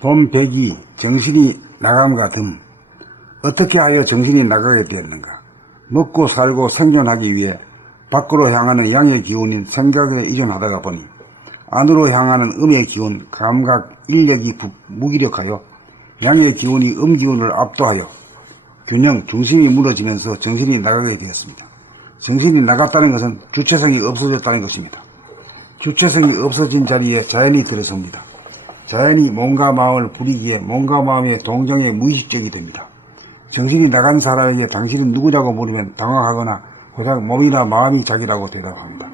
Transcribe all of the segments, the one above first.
봄102 정신이 나감과 듬. 어떻게 하여 정신이 나가게 되었는가? 먹고 살고 생존하기 위해 밖으로 향하는 양의 기운인 생각에 의존하다가 보니 안으로 향하는 음의 기운, 감각, 인력이 무기력하여 양의 기운이 음기운을 압도하여 균형, 중심이 무너지면서 정신이 나가게 되었습니다. 정신이 나갔다는 것은 주체성이 없어졌다는 것입니다. 주체성이 없어진 자리에 자연이 들어섭니다. 자연이 몸과 마음을 부리기에 몸과 마음의 동정에 무의식적이 됩니다. 정신이 나간 사람에게 당신은 누구냐고 물으면 당황하거나 고작 몸이나 마음이 자기라고 대답합니다.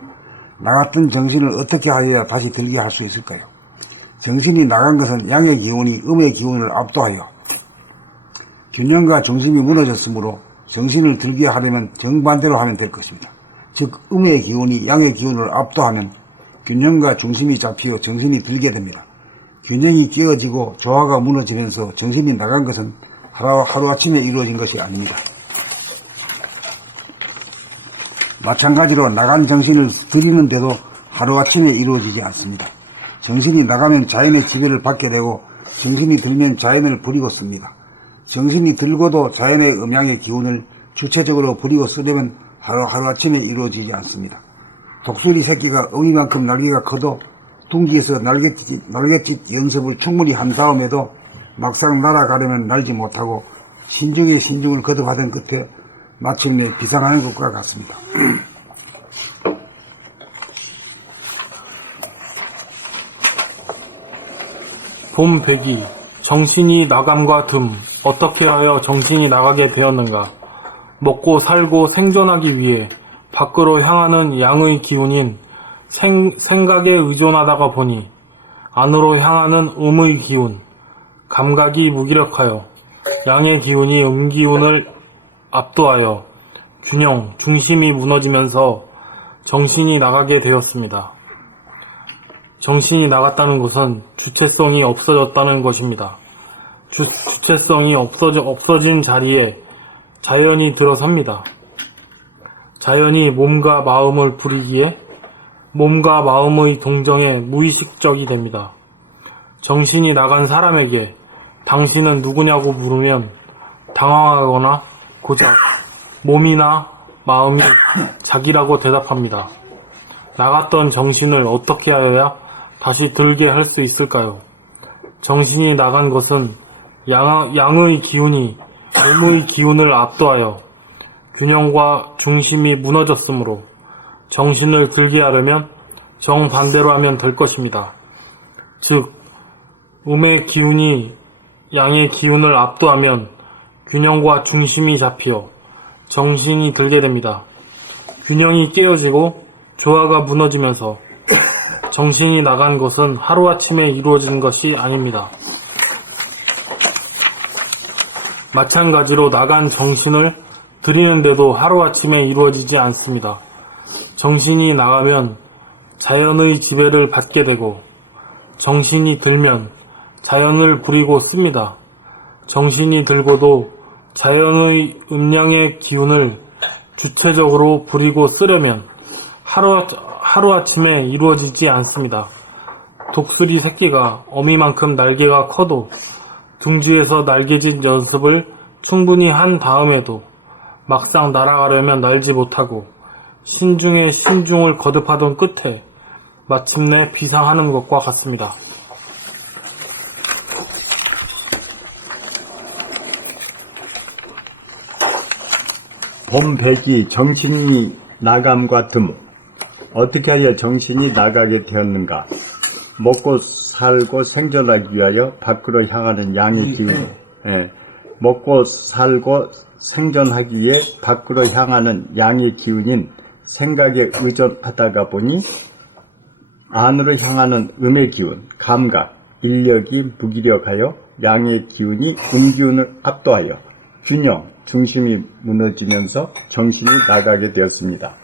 나갔던 정신을 어떻게 하여야 다시 들게 할 수 있을까요? 정신이 나간 것은 양의 기운이 음의 기운을 압도하여 균형과 중심이 무너졌으므로 정신을 들게 하려면 정반대로 하면 될 것입니다. 즉 음의 기운이 양의 기운을 압도하면 균형과 중심이 잡히어 정신이 들게 됩니다. 균형이 깨어지고 조화가 무너지면서 정신이 나간 것은 하루아침에 이루어진 것이 아닙니다. 마찬가지로 나간 정신을 들이는데도 하루아침에 이루어지지 않습니다. 정신이 나가면 자연의 지배를 받게 되고 정신이 들면 자연을 부리고 씁니다. 정신이 들고도 자연의 음양의 기운을 주체적으로 부리고 쓰려면 하루아침에 이루어지지 않습니다. 독수리 새끼가 어미만큼 날개가 커도 둥지에서 날갯짓 연습을 충분히 한 다음에도 막상 날아가려면 날지 못하고 신중에 신중을 거듭하던 끝에 마침내 비상하는 것과 같습니다. 봄102 정신이 나감과 듬. 어떻게 하여 정신이 나가게 되었는가? 먹고 살고 생존하기 위해 밖으로 향하는 양의 기운인 생각에 의존하다가 보니 안으로 향하는 음의 기운, 감각이 무기력하여 양의 기운이 음기운을 압도하여 균형, 중심이 무너지면서 정신이 나가게 되었습니다. 정신이 나갔다는 것은 주체성이 없어졌다는 것입니다. 주체성이 없어진 자리에 자연이 들어섭니다. 자연이 몸과 마음을 부리기에 몸과 마음의 동정에 무의식적이 됩니다. 정신이 나간 사람에게 당신은 누구냐고 물으면 당황하거나 고작 몸이나 마음이 자기라고 대답합니다. 나갔던 정신을 어떻게 하여야 다시 들게 할 수 있을까요? 정신이 나간 것은 양의 기운이 음의 기운을 압도하여 균형과 중심이 무너졌으므로 정신을 들게 하려면 정반대로 하면 될 것입니다. 즉, 음의 기운이 양의 기운을 압도하면 균형과 중심이 잡히어 정신이 들게 됩니다. 균형이 깨어지고 조화가 무너지면서 정신이 나간 것은 하루아침에 이루어진 것이 아닙니다. 마찬가지로 나간 정신을 들이는데도 하루아침에 이루어지지 않습니다. 정신이 나가면 자연의 지배를 받게 되고 정신이 들면 자연을 부리고 씁니다. 정신이 들고도 자연의 음양의 기운을 주체적으로 부리고 쓰려면 하루아침에 이루어지지 않습니다. 독수리 새끼가 어미만큼 날개가 커도 둥지에서 날개짓 연습을 충분히 한 다음에도 막상 날아가려면 날지 못하고 신중에 신중을 거듭하던 끝에 마침내 비상하는 것과 같습니다. 봄102 정신이 나감과 듬. 어떻게 하여 정신이 나가게 되었는가? 먹고 살고 생존하기 위하여 밖으로 향하는 양의 기운. 먹고 살고 생존하기 위해 밖으로 향하는 양의 기운인 생각에 의존하다가 보니 안으로 향하는 음의 기운, 감각, 인력이 무기력하여 양의 기운이 음기운을 압도하여 균형, 중심이 무너지면서 정신이 나가게 되었습니다.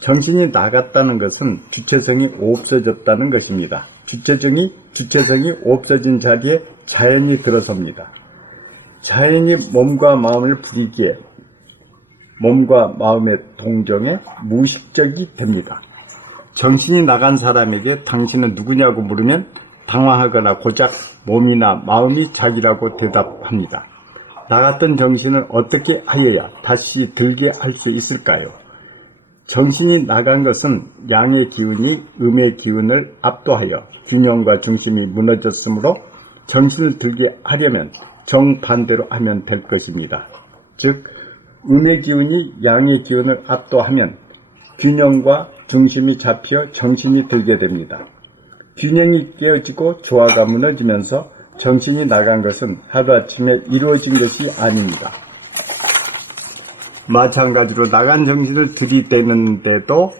정신이 나갔다는 것은 주체성이 없어졌다는 것입니다. 주체성이 없어진 자리에 자연이 들어섭니다. 자연이 몸과 마음을 부리기에 몸과 마음의 동정에 무의식적이 됩니다. 정신이 나간 사람에게 당신은 누구냐고 물으면 당황하거나 고작 몸이나 마음이 자기라고 대답합니다. 나갔던 정신을 어떻게 하여야 다시 들게 할 수 있을까요? 정신이 나간 것은 양의 기운이 음의 기운을 압도하여 균형과 중심이 무너졌으므로 정신을 들게 하려면 정반대로 하면 될 것입니다. 즉, 음의 기운이 양의 기운을 압도하면 균형과 중심이 잡혀 정신이 들게 됩니다. 균형이 깨어지고 조화가 무너지면서 정신이 나간 것은 하루아침에 이루어진 것이 아닙니다. 마찬가지로 나간 정신을 들이대는데도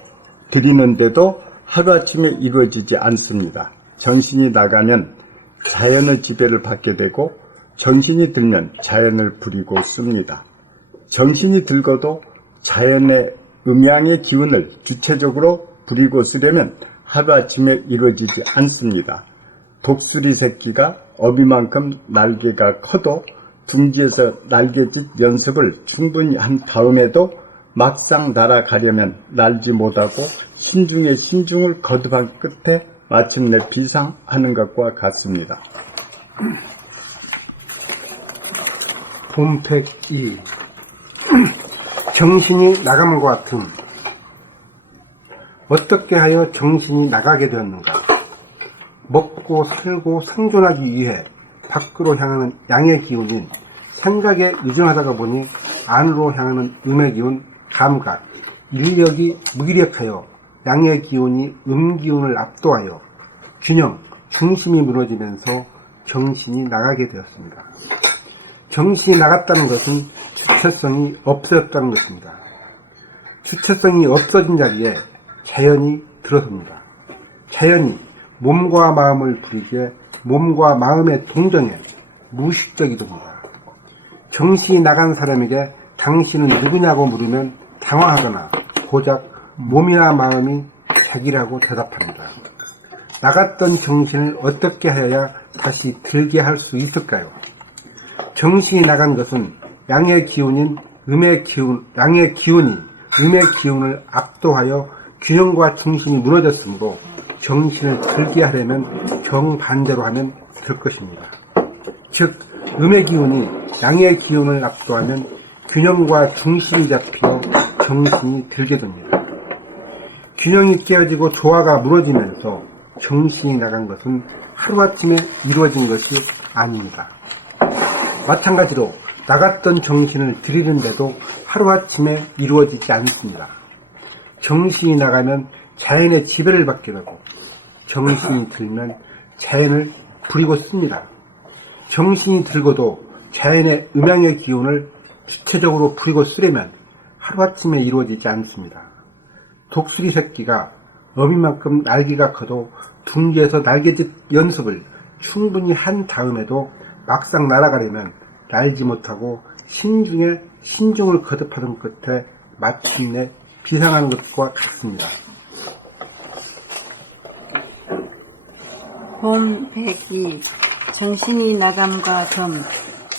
하루아침에 이루어지지 않습니다. 정신이 나가면 자연의 지배를 받게 되고 정신이 들면 자연을 부리고 씁니다. 정신이 들고도 자연의 음양의 기운을 주체적으로 부리고 쓰려면 하루아침에 이루어지지 않습니다. 독수리 새끼가 어미만큼 날개가 커도 둥지에서 날개짓 연습을 충분히 한 다음에도 막상 날아가려면 날지 못하고 신중에 신중을 거듭한 끝에 마침내 비상하는 것과 같습니다. 본팩 2 정신이 나감과 같음. 어떻게 하여 정신이 나가게 되었는가? 먹고 살고 생존하기 위해 밖으로 향하는 양의 기운인 생각에 의존하다가 보니 안으로 향하는 음의 기운, 감각, 인력이 무기력하여 양의 기운이 기운을 압도하여 균형, 중심이 무너지면서 정신이 나가게 되었습니다. 정신이 나갔다는 것은 주체성이 없어졌다는 것입니다. 주체성이 없어진 자리에 자연이 들어섭니다. 자연이 몸과 마음을 부리기에 몸과 마음의 동정에 무의식적이 됩니다. 정신이 나간 사람에게 당신은 누구냐고 물으면 당황하거나 고작 몸이나 마음이 자기라고 대답합니다. 나갔던 정신을 어떻게 하여야 다시 들게 할 수 있을까요? 정신이 나간 것은 양의 기운이 음의 기운을 압도하여 균형과 중심이 무너졌으므로 정신을 들게 하려면 정반대로 하면 될 것입니다. 즉, 음의 기운이 양의 기운을 압도하면 균형과 중심이 잡혀 정신이 들게 됩니다. 균형이 깨어지고 조화가 무너지면서 정신이 나간 것은 하루아침에 이루어진 것이 아닙니다. 마찬가지로 나갔던 정신을 들이는데도 하루아침에 이루어지지 않습니다. 정신이 나가면 자연의 지배를 받게 되고 정신이 들면 자연을 부리고 씁니다. 정신이 들고도 자연의 음양의 기운을 주체적으로 부리고 쓰려면 하루아침에 이루어지지 않습니다. 독수리 새끼가 어미만큼 날개가 커도 둥지에서 날개짓 연습을 충분히 한 다음에도 막상 날아가려면 날지 못하고 신중에 신중을 거듭하는 끝에 마침내 비상하는 것과 같습니다. 본 102 정신이 나감과 점.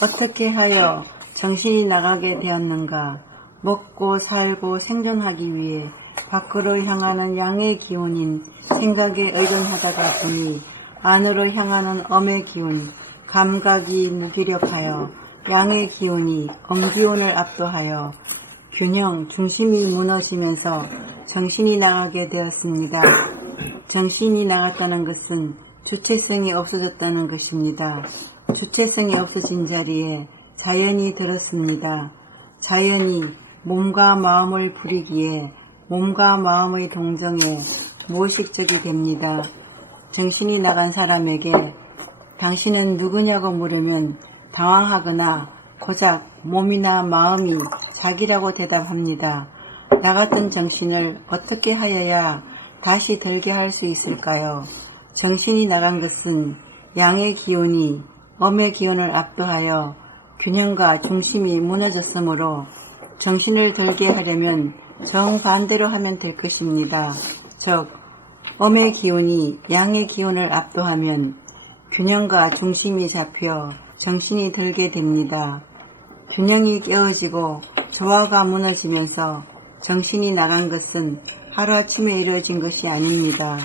어떻게 하여 정신이 나가게 되었는가? 먹고 살고 생존하기 위해 밖으로 향하는 양의 기운인 생각에 의존하다가 보니 안으로 향하는 엄의 기운, 감각이 무기력하여 양의 기운이 엄기운을 압도하여 균형, 중심이 무너지면서 정신이 나가게 되었습니다. 정신이 나갔다는 것은 주체성이 없어졌다는 것입니다. 주체성이 없어진 자리에 자연이 들었습니다. 자연이 몸과 마음을 부리기에 몸과 마음의 동정에 무의식적이 됩니다. 정신이 나간 사람에게 당신은 누구냐고 물으면 당황하거나 고작 몸이나 마음이 자기라고 대답합니다. 나갔던 정신을 어떻게 하여야 다시 들게 할 수 있을까요? 정신이 나간 것은 양의 기운이 엄의 기운을 압도하여 균형과 중심이 무너졌으므로 정신을 들게 하려면 정반대로 하면 될 것입니다. 즉, 엄의 기운이 양의 기운을 압도하면 균형과 중심이 잡혀 정신이 들게 됩니다. 균형이 깨어지고 조화가 무너지면서 정신이 나간 것은 하루아침에 이루어진 것이 아닙니다.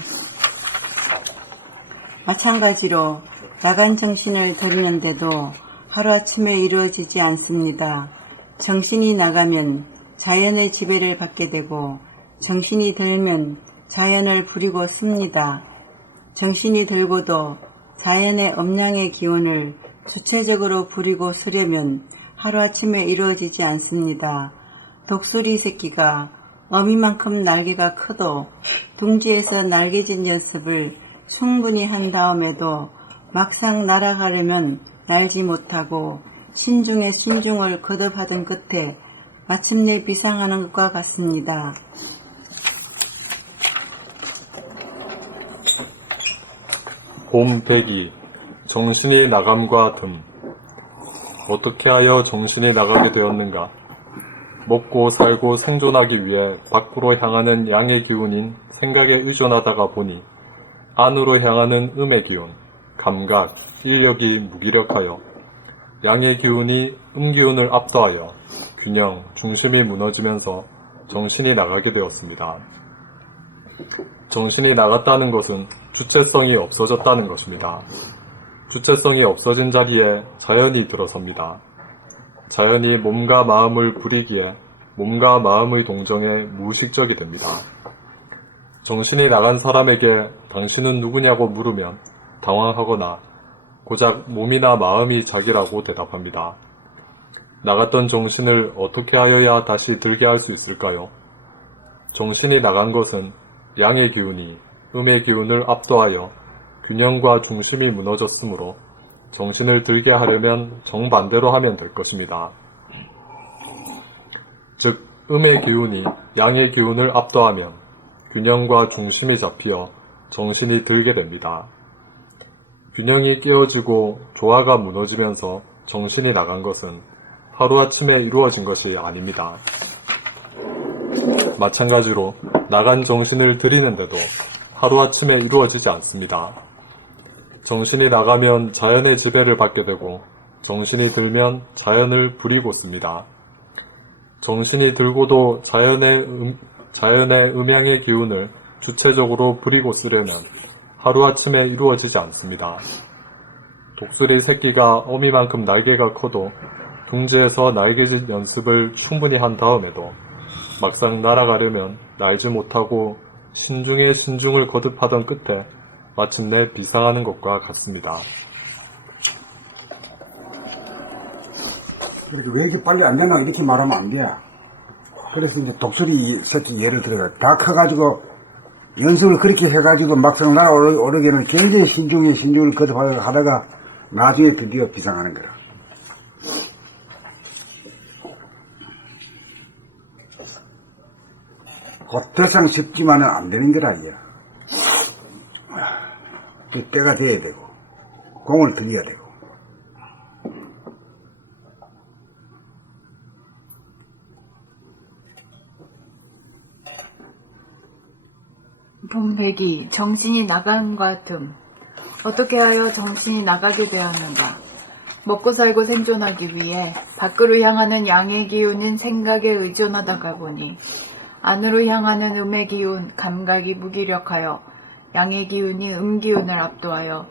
마찬가지로 나간 정신을 들이는데도 하루아침에 이루어지지 않습니다. 정신이 나가면 자연의 지배를 받게 되고 정신이 들면 자연을 부리고 씁니다. 정신이 들고도 자연의 음양의 기운을 주체적으로 부리고 쓰려면 하루아침에 이루어지지 않습니다. 독수리 새끼가 어미만큼 날개가 커도 둥지에서 날개짓 연습을 충분히 한 다음에도 막상 날아가려면 날지 못하고 신중에 신중을 거듭하던 끝에 마침내 비상하는 것과 같습니다. 봄배기 정신이 나감과 듬. 어떻게 하여 정신이 나가게 되었는가? 먹고 살고 생존하기 위해 밖으로 향하는 양의 기운인 생각에 의존하다가 보니 안으로 향하는 음의 기운, 감각, 인력이 무기력하여 양의 기운이 기운을 압도하여 균형, 중심이 무너지면서 정신이 나가게 되었습니다. 정신이 나갔다는 것은 주체성이 없어졌다는 것입니다. 주체성이 없어진 자리에 자연이 들어섭니다. 자연이 몸과 마음을 부리기에 몸과 마음의 동정에 무의식적이 됩니다. 정신이 나간 사람에게 당신은 누구냐고 물으면 당황하거나 고작 몸이나 마음이 자기라고 대답합니다. 나갔던 정신을 어떻게 하여야 다시 들게 할 수 있을까요? 정신이 나간 것은 양의 기운이 음의 기운을 압도하여 균형과 중심이 무너졌으므로 정신을 들게 하려면 정반대로 하면 될 것입니다. 즉, 음의 기운이 양의 기운을 압도하면 균형과 중심이 잡히어 정신이 들게 됩니다. 균형이 깨어지고 조화가 무너지면서 정신이 나간 것은 하루아침에 이루어진 것이 아닙니다. 마찬가지로 나간 정신을 들이는데도 하루아침에 이루어지지 않습니다. 정신이 나가면 자연의 지배를 받게 되고 정신이 들면 자연을 부리고 씁니다. 정신이 들고도 자연의 음양의 기운을 주체적으로 부리고 쓰려면 하루아침에 이루어지지 않습니다. 독수리 새끼가 어미만큼 날개가 커도 둥지에서 날개짓 연습을 충분히 한 다음에도 막상 날아가려면 날지 못하고 신중에 신중을 거듭하던 끝에 마침내 비상하는 것과 같습니다. 이렇게 왜 이렇게 빨리 안 되나 이렇게 말하면 안 돼. 그래서 이제 독수리 새끼 예를 들어 다 커가지고 연습을 그렇게 해가지고 막상 날아오르기에는 굉장히 신중에 신중을 거듭하다가 나중에 드디어 비상하는 거라. 곧대상 쉽지만은 안 되는 거라 이게. 때가 돼야 되고 공을 들여야 되고. 봄배기 정신이 나간과 듬. 어떻게 하여 정신이 나가게 되었는가? 먹고 살고 생존하기 위해 밖으로 향하는 양의 기운인 생각에 의존하다가 보니 안으로 향하는 음의 기운, 감각이 무기력하여 양의 기운이 기운을 압도하여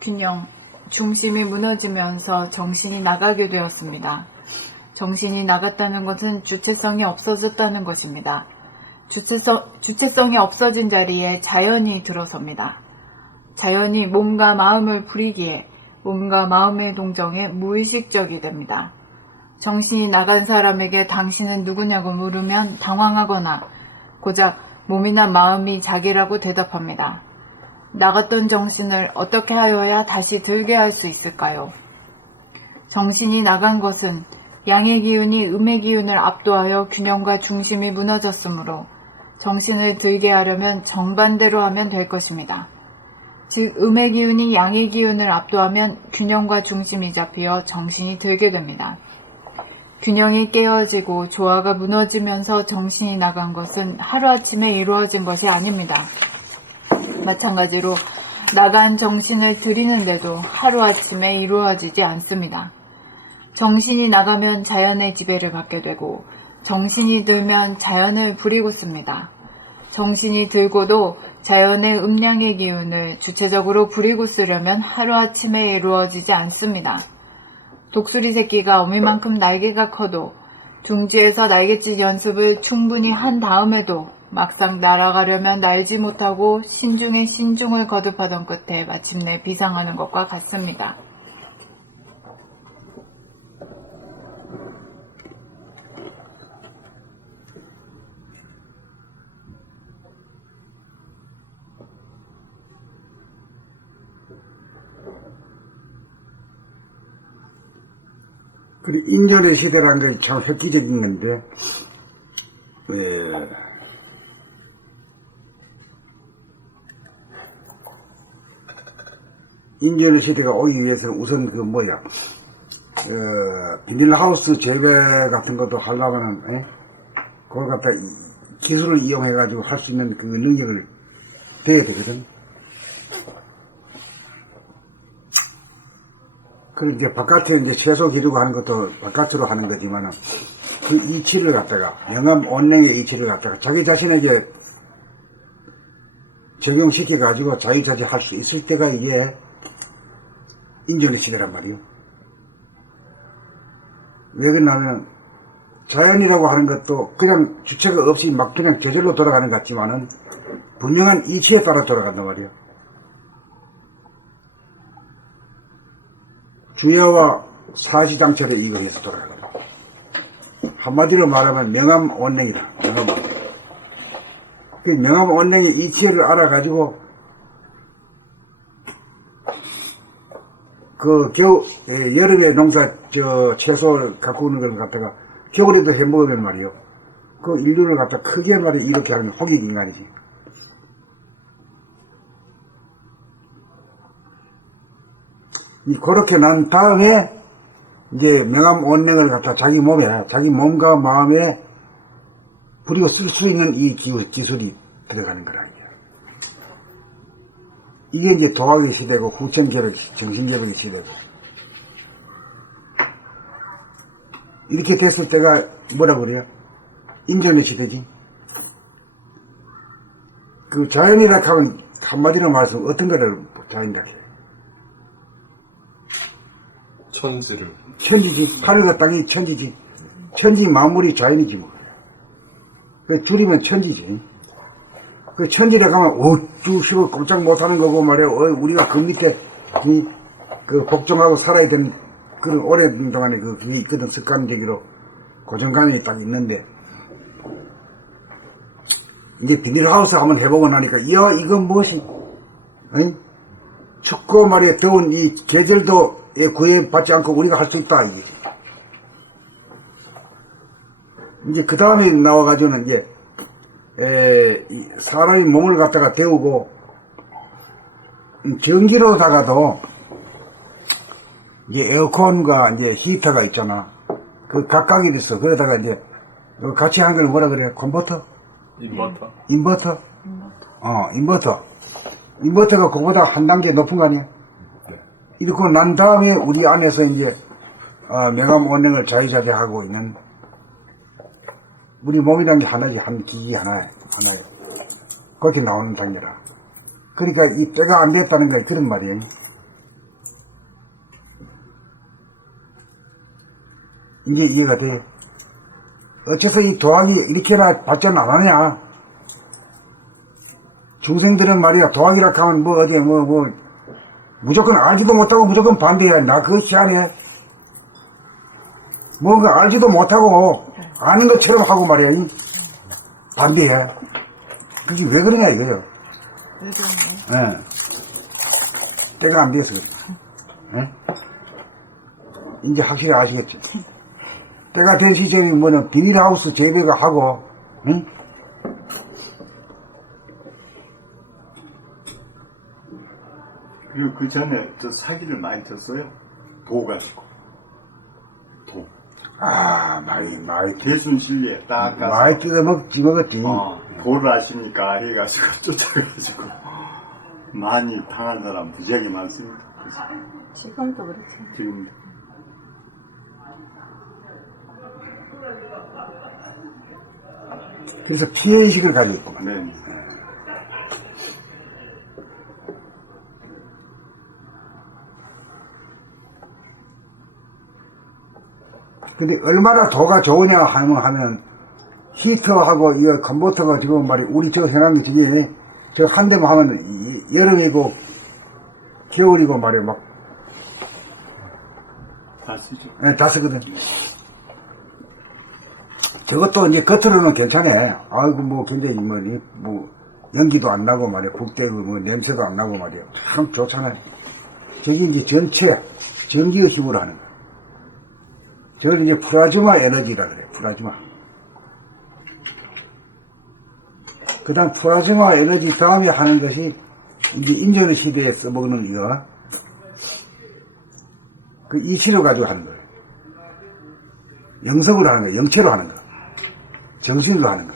균형, 중심이 무너지면서 정신이 나가게 되었습니다. 정신이 나갔다는 것은 주체성이 없어졌다는 것입니다. 주체성이 없어진 자리에 자연이 들어섭니다. 자연이 몸과 마음을 부리기에 몸과 마음의 동정에 무의식적이 됩니다. 정신이 나간 사람에게 당신은 누구냐고 물으면 당황하거나 고작 몸이나 마음이 자기라고 대답합니다. 나갔던 정신을 어떻게 하여야 다시 들게 할 수 있을까요? 정신이 나간 것은 양의 기운이 음의 기운을 압도하여 균형과 중심이 무너졌으므로 정신을 들게 하려면 정반대로 하면 될 것입니다. 즉, 음의 기운이 양의 기운을 압도하면 균형과 중심이 잡히어 정신이 들게 됩니다. 균형이 깨어지고 조화가 무너지면서 정신이 나간 것은 하루아침에 이루어진 것이 아닙니다. 마찬가지로 나간 정신을 들이는데도 하루아침에 이루어지지 않습니다. 정신이 나가면 자연의 지배를 받게 되고 정신이 들면 자연을 부리고 씁니다. 정신이 들고도 자연의 음양의 기운을 주체적으로 부리고 쓰려면 하루아침에 이루어지지 않습니다. 독수리 새끼가 어미만큼 날개가 커도 둥지에서 날갯짓 연습을 충분히 한 다음에도 막상 날아가려면 날지 못하고 신중에 신중을 거듭하던 끝에 마침내 비상하는 것과 같습니다. 그리고 인연의 시대라는 것이 참 획기적인 건데, 인연의 시대가 오기 위해서는 우선 비닐하우스 재배 같은 것도 하려면은, 그걸 갖다 기술을 이용해가지고 할 수 있는 그 능력을 돼야 되거든. 그리고 이제 바깥에 이제 채소 기르고 하는 것도 바깥으로 하는 거지만은, 그 이치를 갖다가, 영암 원령의 이치를 갖다가 자기 자신에게 적용시켜가지고 자유자재 할 수 있을 때가 이게 인존의 시대란 말이에요. 왜 그러냐면, 자연이라고 하는 것도 그냥 주체가 없이 막 그냥 계절로 돌아가는 것 같지만은, 분명한 이치에 따라 돌아간단 말이에요. 주야와 사시장철에 이거해서 돌아가는 거예요. 한마디로 말하면 명암원령이다. 명암원령. 그 명암원령의 이치를 알아가지고 여름에 농사 채소를 갖고 오는 걸 갖다가 겨울에도 해 먹으면 말이에요. 그 인류를 갖다 크게 말이 이렇게 하는 혹이 인간이지. 그렇게 난 다음에 이제 명암원령을 갖다 자기 몸과 마음에 부리고 쓸 수 있는 이 기술이 들어가는 거라. 이게 이제 도학의 시대고 후천개혁, 정신개혁의 시대고. 이렇게 됐을 때가 뭐라 그래요? 인존의 시대지. 그 자연이라 하면 한마디로 말해서 어떤 거를 자연이라 해요? 천지를. 천지지. 하늘과 땅이 천지지. 천지 만물이 자연이지 뭐. 그 줄이면 천지지. 그 천지라 가면 어쭈 싶어 꼼짝 못하는 거고 말이야. 우리가 그 밑에 그 복종하고 살아야 되는 그런 오랜 동안에 그게 있거든. 습관적으로 고정관념이 딱 있는데 이제 비닐하우스 한번 해보고 나니까 이야 이건 무엇이 춥고 말이야 더운 이 계절도 구애받지 않고 우리가 할 수 있다 이게. 이제 그 다음에 나와가지고는 이제 사람이 몸을 갖다가 데우고 전기로다가도 이제 에어컨과 이제 히터가 있잖아. 그 각각이 있어. 그러다가 이제 같이 한 걸 뭐라 그래? 컨버터? 인버터. 인버터? 인버터. 인버터가 그거보다 한 단계 높은 거 아니야? 이렇게 난 다음에 우리 안에서 이제 명암원령을 자유자재하고 있는 우리 몸이란 게 하나지. 한 기기 하나에 그렇게 나오는 단계라. 그러니까 이 때가 안 됐다는 게 그런 말이에요. 이제 이해가 돼. 어째서 이 도학이 이렇게나 발전 안 하냐? 중생들은 말이야, 도학이라 하면 무조건 알지도 못하고 무조건 반대해. 나 그거 희한해. 뭔가 알지도 못하고 아는 것처럼 하고 말이야. 반대해. 그게 왜 그러냐 이거요. 왜 그러나요? 때가 안 돼서 그래. 이제 확실히 아시겠지. 때가 된 시점이 뭐냐, 비닐하우스 재배가 하고, 응? 그리고 그 전에 저 사기를 많이 쳤어요. 도 가지고. 도. 많이 개순실리에 딱 가서. 많이 뜯어먹지 먹었지. 도를 아시니까 해가지고 쫓아가가지고. 많이 당한 사람 무지하게 많습니다. 지금도 그렇지. 지금. 그래서 피해의식을 가지고 있구만. 네. 근데 얼마나 도가 좋으냐 하면 히터하고 이 컨버터가 지금 말이 우리 저 해놓은 게 저게 저 한 대만 하면 여름이고 겨울이고 말이야 막 다 쓰죠. 예, 다 쓰거든. 저것도 이제 겉으로는 괜찮아. 아이고 뭐 굉장히 뭐 연기도 안 나고 말이야. 국대고 뭐 냄새도 안 나고 말이야. 참 좋잖아요. 저게 이제 전체 전기의 힘으로 하는 거야. 저걸 이제 플라즈마 에너지라 그래. 플라즈마. 그 다음 플라즈마 에너지 다음에 하는 것이 이제 인전 시대에 써먹는 이거 그 이치를 가지고 하는 거예요. 영석으로 하는 거예요. 영체로 하는 거. 정신으로 하는 거.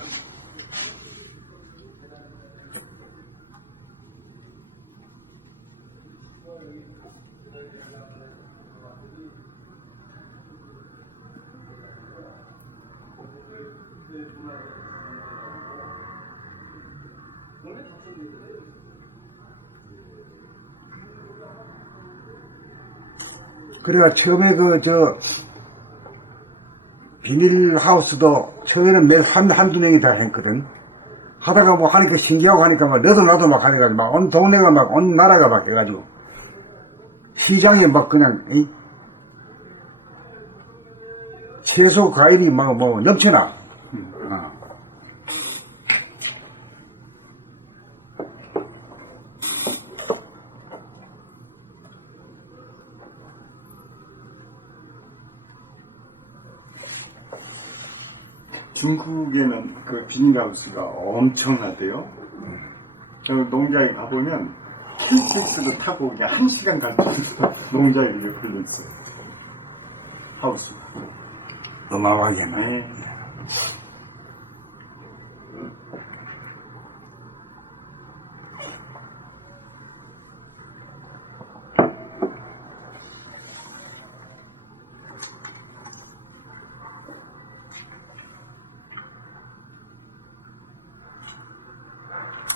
그래가 처음에 비닐하우스도 처음에는 매일 한두 명이 다 했거든. 하다가 뭐 하니까 신기하고 하니까 막 너도 나도 막 하니까 막 온 동네가 막 온 나라가 막 해가지고 시장에 막 그냥 채소 과일이 막 뭐 넘쳐나. 중국에는 그 비닐하우스가 엄청나대요. 저 농장에 가보면 KTX도 타고 그냥 1시간 갈 정도 농장에 걸려 있어요. 하우스. 어마어마하게 막. 네.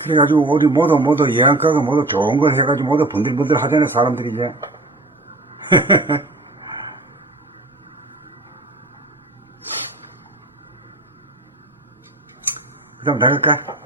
그래가지고 우리 모두 예안가가 모두 좋은 걸 해가지고 모두 번들번들 하잖아요 사람들이 이제. 그럼 나갈까?